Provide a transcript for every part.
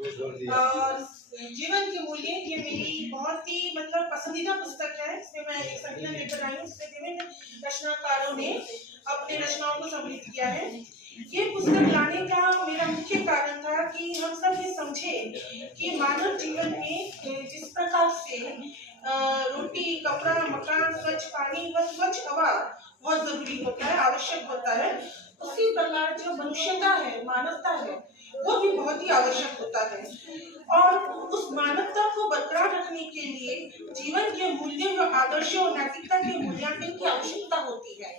और जीवन के मूल्य ये मेरी बहुत ही पसंदीदा पुस्तक है। इसमें मैं एक संकलन लेकर आई हूँ जिसमें विभिन्न रचनाकारों ने अपने रचनाओं को सम्मिलित किया है। ये पुस्तक लाने का मेरा मुख्य कारण था कि हम सब ये समझे कि मानव जीवन में जिस प्रकार से रोटी, कपड़ा, मकान, स्वच्छ पानी व स्वच्छ हवा बहुत जरूरी होता है, आवश्यक होता है, उसी प्रकार जो मनुष्यता है, मानवता है, वो भी बहुत ही आवश्यक होता है। और उस मानवता को बरकरार रखने के लिए जीवन के मूल्यों व आदर्शों और नैतिकता के मूल्यांकन की आवश्यकता होती है।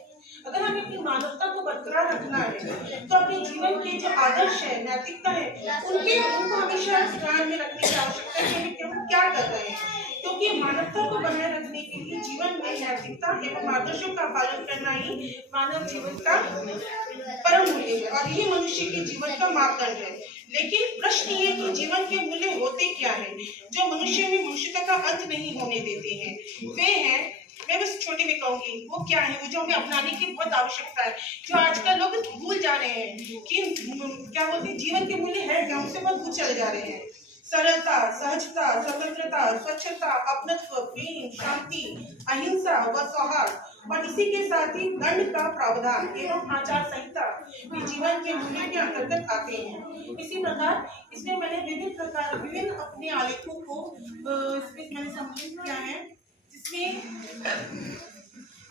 अगर हमें अपनी मानवता को बरकरार रखना है तो अपने जीवन के जो आदर्श है, नैतिकता है, उनको हमेशा ध्यान में रखने की आवश्यकता है कि हम क्या कर रहे हैं, क्योंकि मानवता को बनाए रखने के लिए जीवन में नैतिकता एवं आदर्शों का पालन करना ही मानव जीवन का परम मूल्य है और ये मनुष्य के जीवन का मापदंड है। लेकिन प्रश्न ये कि जीवन के मूल्य होते क्या है जो मनुष्य में मनुष्यता का अंत नहीं होने देते हैं। वे हैं, मैं बस छोटे में कहूंगी, वो क्या है, वो जो हमें अपनाने की बहुत आवश्यकता है, जो आजकल लोग भूल जा रहे हैं कि क्या बोलते हैं जीवन के मूल्य है क्या, उनसे बहुत भूल चले जा रहे हैं। सरलता, सहजता, स्वतंत्रता, स्वच्छता, अपनत्व, प्रेम, शांति, अहिंसा व सौहार्द और इसी के साथ ही दंड का प्रावधान एवं आचार संहिता भी जीवन के मूल्य के अंतर्गत आते हैं। इसी प्रकार इसमें मैंने विभिन्न अपने आलेखों को इसमें मैंने सम्मिलित किया है, जिसमें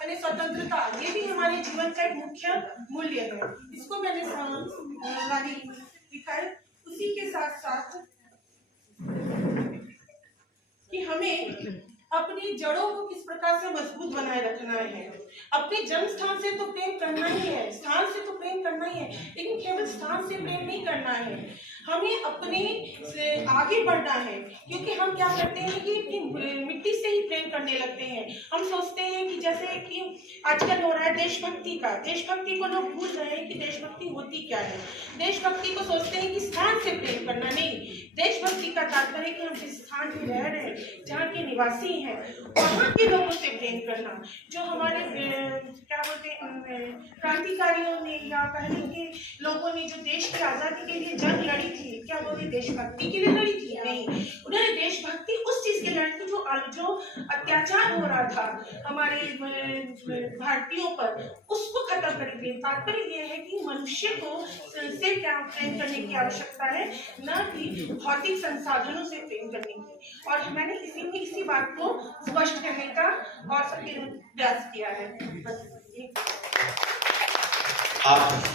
मैंने स्वतंत्रता, ये भी हमारे जीवन का एक मुख्य मूल्य है, इसको मैंने लिखा है। उसी के साथ साथ कि हमें अपनी जड़ों को किस प्रकार से मजबूत बनाए रखना है। अपने जन्म स्थान से तो प्रेम करना ही है, स्थान से तो प्रेम करना ही है, लेकिन केवल स्थान से प्रेम नहीं करना है, हमें अपने से आगे बढ़ना है। क्योंकि हम क्या करते हैं कि मिट्टी से ही प्रेम करने लगते हैं। हम सोचते हैं कि जैसे कि आजकल हो रहा है देशभक्ति को लोग भूल रहे हैं कि देशभक्ति होती क्या है। देशभक्ति को सोचते हैं कि स्थान से प्रेम करना, नहीं, देशभक्ति का तात्पर्य कि हम जिस स्थान में रह रहे हैं, जहाँ के निवासी हैं, वहाँ के लोगों से प्रेम करना। जो हमारे क्या बोलते हैं क्रांतिकारियों ने या पहले के लोगों ने जो देश की आज़ादी के लिए जंग लड़ी थी, क्या वो देशभक्ति के लिए लड़ी थी? नहीं, उन्होंने देशभक्ति उस चीज के लिए लड़ी थी जो अत्याचार हो रहा था हमारे भारतीयों पर, उसको खत्म करके। तात्पर्य यह है कि मनुष्य को से क्या प्रेम करने की आवश्यकता है, न कि भौतिक संसाधनों से प्रेम करने की। और मैंने इसी बात को स्पष्ट करने का और प्रयास किया है। आप